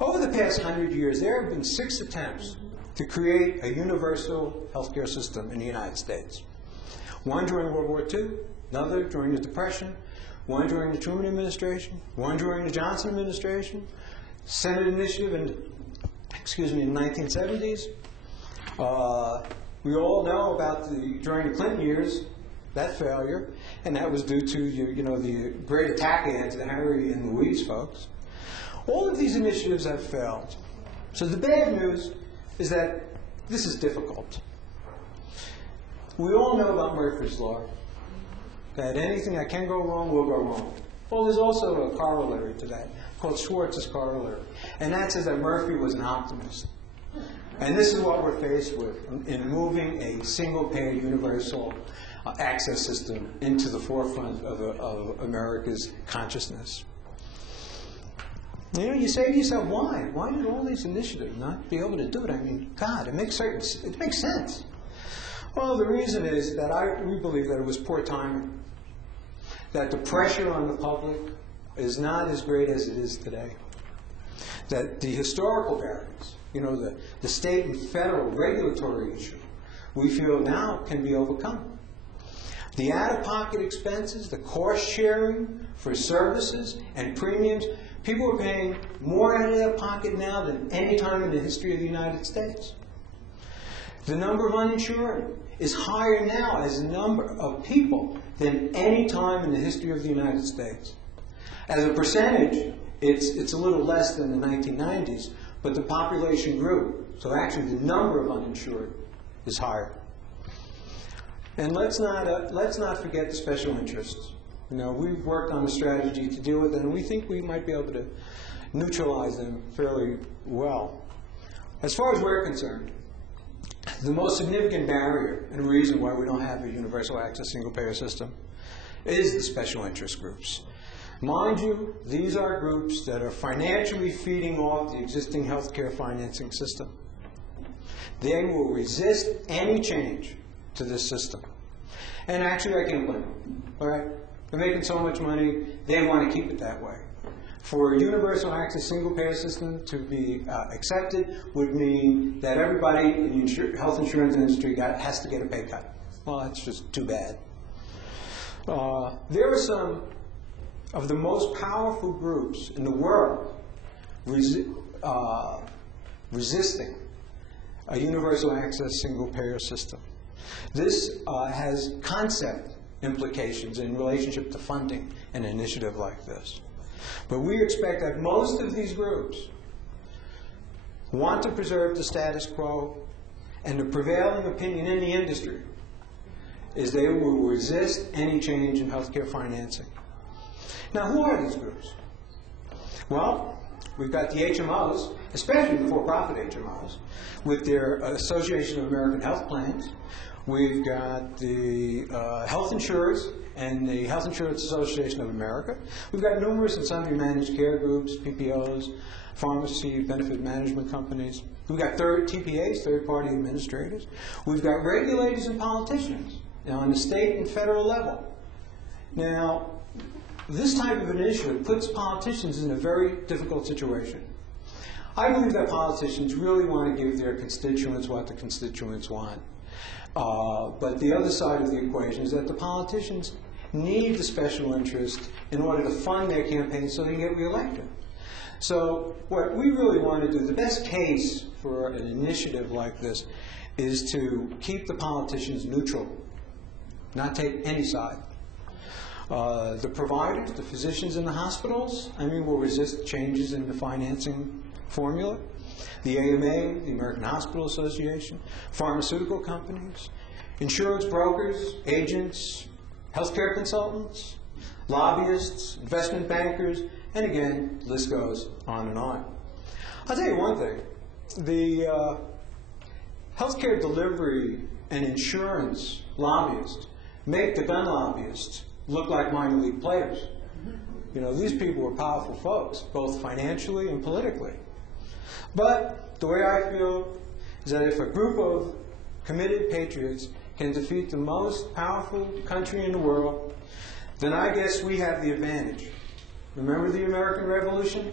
Over the past 100 years, there have been 6 attempts to create a universal healthcare system in the United States. One during World War II, another during the Depression, one during the Truman administration, one during the Johnson administration, Senate initiative in the 1970s. We all know about during the Clinton years, that failure, and that was due to the great attack ads, the Harry and Louise folks. All of these initiatives have failed. So the bad news is that this is difficult. We all know about Murphy's Law, that anything that can go wrong will go wrong. Well, there's also a corollary to that, called Schwartz's corollary, and that says that Murphy was an optimist. And this is what we're faced with in moving a single-payer universal access system into the forefront of America's consciousness. You say to yourself, why? Why did all these initiatives not be able to do it? I mean, God, it makes sense. Well, the reason is that we believe that it was poor timing, that the pressure on the public is not as great as it is today, that the historical barriers, the state and federal regulatory issue, we feel now can be overcome. The out-of-pocket expenses, the cost sharing for services and premiums, people are paying more out of their pocket now than any time in the history of the United States. The number of uninsured is higher now as a number of people than any time in the history of the United States. As a percentage, it's a little less than the 1990s, but the population grew. So actually the number of uninsured is higher. And let's not forget the special interests. We've worked on a strategy to deal with them, and we think we might be able to neutralize them fairly well. As far as we're concerned, the most significant barrier and reason why we don't have a universal access single-payer system is the special interest groups. Mind you, these are groups that are financially feeding off the existing healthcare financing system. They will resist any change to this system. And actually, I can't blame them. All right? They're making so much money, they want to keep it that way. For a universal access single-payer system to be accepted would mean that everybody in the health insurance industry has to get a pay cut. Well, that's just too bad. There are some of the most powerful groups in the world resisting a universal access single-payer system. This has concept implications in relationship to funding an initiative like this. But we expect that most of these groups want to preserve the status quo, and the prevailing opinion in the industry is they will resist any change in healthcare financing. Now, who are these groups? Well, we've got the HMOs, especially the for-profit HMOs, with their Association of American Health Plans. We've got the health insurers and the Health Insurance Association of America. We've got numerous and sundry managed care groups, PPOs, pharmacy benefit management companies. We've got TPAs, third-party administrators. We've got regulators and politicians on the state and federal level. Now, this type of initiative puts politicians in a very difficult situation. I believe that politicians really want to give their constituents what the constituents want. But the other side of the equation is that the politicians need the special interest in order to fund their campaigns so they can get reelected. So what we really want to do, the best case for an initiative like this is to keep the politicians neutral, not take any side. The providers, the physicians in the hospitals, will resist changes in the financing formula. The AMA, the American Hospital Association, pharmaceutical companies, insurance brokers, agents, healthcare consultants, lobbyists, investment bankers, and again, the list goes on and on. I'll tell you one thing. The healthcare delivery and insurance lobbyists make the gun lobbyists look like minor league players. These people are powerful folks, both financially and politically. But the way I feel is that if a group of committed patriots can defeat the most powerful country in the world, then I guess we have the advantage. Remember the American Revolution?